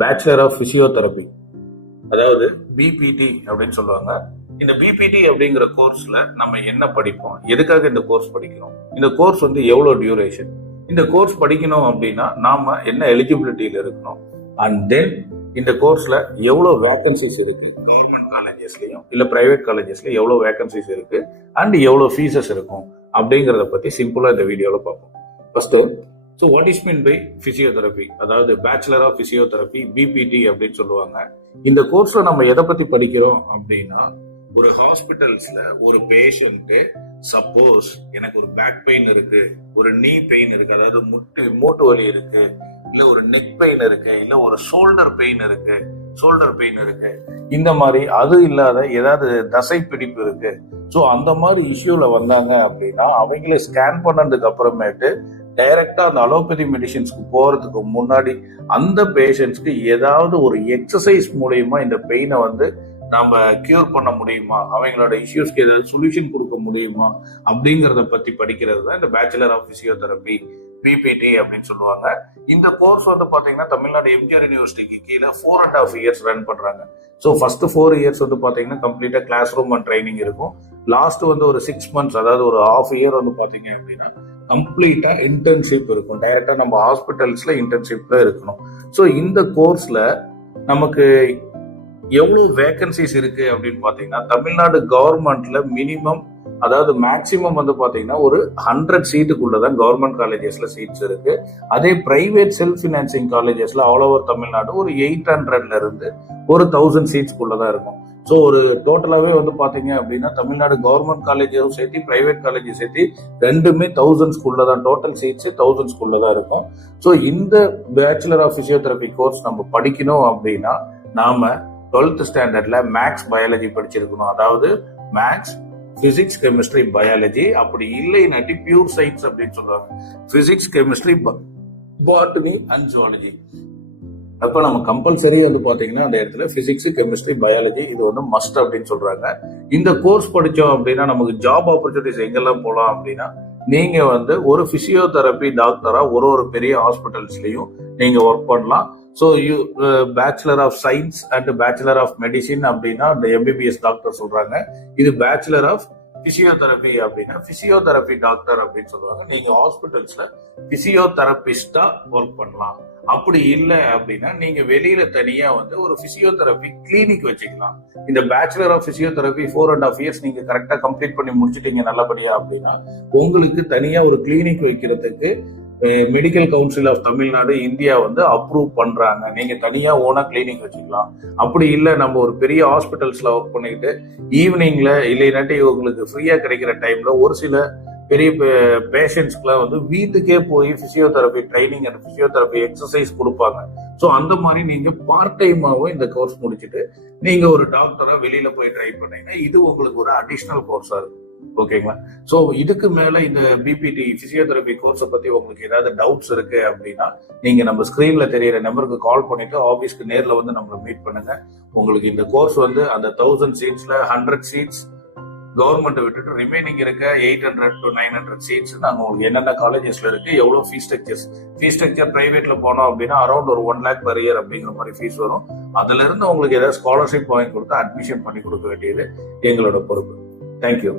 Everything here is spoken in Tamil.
பேச்சுலர் ஆஃப் பிசியோதெரபி, அதாவது பிபிடி அப்படின்னு சொல்லுவாங்க. இந்த பிபிடி அப்படிங்கிற கோர்ஸ்ல நம்ம என்ன படிப்போம், எதுக்காக இந்த கோர்ஸ் படிக்கிறோம், இந்த கோர்ஸ் வந்து எவ்வளவு டியூரேஷன், இந்த கோர்ஸ் படிக்கணும் அப்படின்னா நாம என்ன எலிஜிபிலிட்டியில இருக்கணும், அண்ட் தென் இந்த கோர்ஸ்ல எவ்வளவு வேகன்சிஸ் இருக்கு, கவர்மெண்ட் காலேஜஸ்லயும் இல்ல பிரைவேட் காலேஜஸ்ல எவ்வளவு வேகன்சிஸ் இருக்கு அண்ட் எவ்வளவு ஃபீஸஸ் இருக்கும் அப்படிங்கறத பத்தி சிம்பிளா இந்த வீடியோல பார்ப்போம். First, so what is mean by physiotherapy, அதாவது பேச்சுலர் ஆஃப் பிசியோதெரபி, பிபிடி அப்படின்னு சொல்லுவாங்க. இந்த கோர்ஸ்ல நம்ம எதை பத்தி படிக்கிறோம் அப்படின்னா, ஒரு ஹாஸ்பிட்டல்ஸ்ல ஒரு பேஷண்ட் சப்போஸ் எனக்கு ஒரு பேக் பெயின் இருக்கு, ஒரு நீ பெயின் இருக்கு, அதாவது மூட்டு வலி இருக்கு, இல்ல ஒரு நெக் பெயின் இருக்கு, இல்ல ஒரு ஷோல்டர் பெயின் இருக்கு, இந்த மாதிரி அது இல்லாத ஏதாவது தசை பிடிப்பு இருக்கு, ஸோ அந்த மாதிரி இஷ்யூல வந்தாங்க அப்படின்னா அவங்களே ஸ்கேன் பண்ணதுக்கு அப்புறமேட்டு டைரக்டா அந்த அலோபதி மெடிசின்ஸ்க்கு போறதுக்கு முன்னாடி அந்த பேஷண்ட்ஸ்க்கு ஏதாவது ஒரு எக்ஸசைஸ் மூலியமா இந்த பெயினை வந்து நாம கியூர் பண்ண முடியுமா, அவங்களோட இஷ்யூஸ்க்கு ஏதாவது சொல்யூஷன் கொடுக்க முடியுமா அப்படிங்கறத பத்தி படிக்கிறது தான் இந்த பேச்சுலர் ஆஃப் பிசியோதெரபி, பிபிடி அப்படின்னு சொல்லுவாங்க. இந்த கோர்ஸ் வந்து பாத்தீங்கன்னா தமிழ்நாடு எம்ஜிஆர் யூனிவர்சிட்டிக்கு கீழே 4.5 years ரன் பண்றாங்க. ஸோ ஃபர்ஸ்ட் 4 years வந்து பாத்தீங்கன்னா கம்ப்ளீட்டா கிளாஸ் ரூம் அண்ட் ட்ரைனிங் இருக்கும். லாஸ்ட் வந்து ஒரு 6 months, அதாவது ஒரு ½ year வந்து பாத்தீங்க அப்படின்னா கம்ப்ளீட்டா இன்டர்ன்ஷிப் இருக்கும். டைரக்டா நம்ம ஹாஸ்பிட்டல்ஸ்ல இன்டர்ன்ஷிப்ல இருக்கணும். ஸோ இந்த கோர்ஸ்ல நமக்கு எவ்வளவு வேகன்சிஸ் இருக்கு அப்படின்னு பாத்தீங்கன்னா, தமிழ்நாடு கவர்மெண்ட்ல மினிமம், அதாவது மேக்சிமம் வந்து பாத்தீங்கன்னா ஒரு 100 சீட்டுக்குள்ளதான் கவர்மெண்ட் காலேஜஸ்ல சீட்ஸ் இருக்கு. அதே பிரைவேட் செல்ஃப் பினான்சிங் காலேஜஸ்ல ஆல் ஓவர் தமிழ்நாடு ஒரு 800ல இருந்து ஒரு 1000 சீட்ஸ்க்குள்ளதான் இருக்கும். ஸோ ஒரு டோட்டலாவே வந்து பாத்தீங்க அப்படின்னா தமிழ்நாடு கவர்மெண்ட் காலேஜும் சேர்த்து பிரைவேட் காலேஜும் சேர்த்து ரெண்டுமே 1000ஸ்க்குள்ளதான், டோட்டல் சீட்ஸ் 1000ஸ்க்குள்ளதான் இருக்கும். ஸோ இந்த பேச்சுலர் ஆஃப் பிசியோதெரபி கோர்ஸ் நம்ம படிக்கணும் அப்படின்னா நாம 12th ஸ்டாண்டர்ட்ல மேக்ஸ் பயாலஜி படிச்சிருக்கணும். அதாவது மேக்ஸ், பிசிக்ஸ், கெமிஸ்ட்ரி, பயாலஜி, அப்படி இல்லைனாட்டி பியூர் சயின்ஸ் அப்படின்னு சொல்றாங்க, physics, chemistry, botany and zoology. அப்ப நம்ம கம்பல்சரி வந்து பாத்தீங்கன்னா அந்த இடத்துல பிசிக்ஸ், கெமிஸ்ட்ரி, பயாலஜி இது வந்து மஸ்ட் அப்படின்னு சொல்றாங்க. இந்த கோர்ஸ் படிச்சோம் அப்படின்னா நமக்கு ஜாப் ஆப்பர்ச்சுனிட்டிஸ் எங்கெல்லாம் போலாம் அப்படின்னா, நீங்க வந்து ஒரு பிசியோதெரபி டாக்டரா ஒரு பெரிய ஹாஸ்பிட்டல்ஸ்லயும் நீங்க ஒர்க் பண்ணலாம். So bachelor of science and bachelor of medicine அப்படின்னா எம்பிபிஎஸ் டாக்டர் சொல்றாங்க. இது பேச்சுலர் ஆஃப் பிசியோதெரபி அப்படின்னா பிசியோதெரபி டாக்டர் அப்படின்னு சொல்லுவாங்க. நீங்க ஹாஸ்பிட்டல்ஸ்ல பிசியோதெரபிஸ்டா ஒர்க் பண்ணலாம். அப்படி இல்லை அப்படின்னா நீங்க வெளியில தனியா வந்து ஒரு பிசியோதெரபி கிளினிக் வச்சுக்கலாம். இந்த பேச்சுலர் ஆஃப் பிசியோதெரபி 4.5 years நீங்க கரெக்டா கம்ப்ளீட் பண்ணி முடிச்சுட்டீங்க நல்லபடியா அப்படின்னா உங்களுக்கு தனியா ஒரு கிளினிக் வைக்கிறதுக்கு medical council of Tamil Nadu, India வந்து அப்ரூவ் பண்றாங்க. நீங்க தனியா ஓனா கிளினிக் வச்சுக்கலாம். அப்படி இல்லை நம்ம ஒரு பெரிய ஹாஸ்பிட்டல்ஸ்ல ஒர்க் பண்ணிக்கிட்டு ஈவினிங்ல இல்லைனாட்டி உங்களுக்கு ஃப்ரீயா கிடைக்கிற டைம்ல ஒரு சில பெரிய பேஷண்ட்ஸ்க்குலாம் வந்து வீட்டுக்கே போய் physiotherapy training and physiotherapy exercise கொடுப்பாங்க. ஸோ அந்த மாதிரி நீங்க பார்ட் டைமாவும் இந்த கோர்ஸ் முடிச்சுட்டு நீங்க ஒரு டாக்டரா வெளியில போய் ட்ரை பண்ணீங்கன்னா இது உங்களுக்கு ஒரு அடிஷனல் கோர்ஸா இருக்கும். ஓகேங்களா? சோ இதுக்கு மேல இந்த பிபிடி பிசியோதெரபி கோர்ஸை பத்தி உங்களுக்கு ஏதாவது டவுட்ஸ் இருக்கு அப்படின்னா நீங்க நம்ம ஸ்கிரீன்ல தெரியற நம்பருக்கு கால் பண்ணிட்டு ஆபீஸ்க்கு நேர்ல வந்து நம்மள மீட் பண்ணுங்க. உங்களுக்கு இந்த கோர்ஸ் வந்து அந்த 1000 சீட்ஸ்ல 100 சீட்ஸ் கவர்மெண்ட் விட்டுட்டு ரிமைனிங் இருக்க 800 to 900 சீட்ஸ் நாங்க உங்களுக்கு என்னென்ன காலேஜஸ்ல இருக்கு, எவ்வளவு ஃபீஸ் ஸ்ட்ரக்சர் பிரைவேட்ல போனோம் அப்படின்னா அரௌண்ட் ஒரு 1 lakh per year அப்படிங்கிற மாதிரி ஃபீஸ் வரும். அதுல இருந்து உங்களுக்கு ஏதாவது ஸ்காலர்ஷிப் வாங்கி கொடுத்து அட்மிஷன் பண்ணி கொடுக்க வேண்டியது எங்களோட பொறுப்பு. தேங்க்யூ.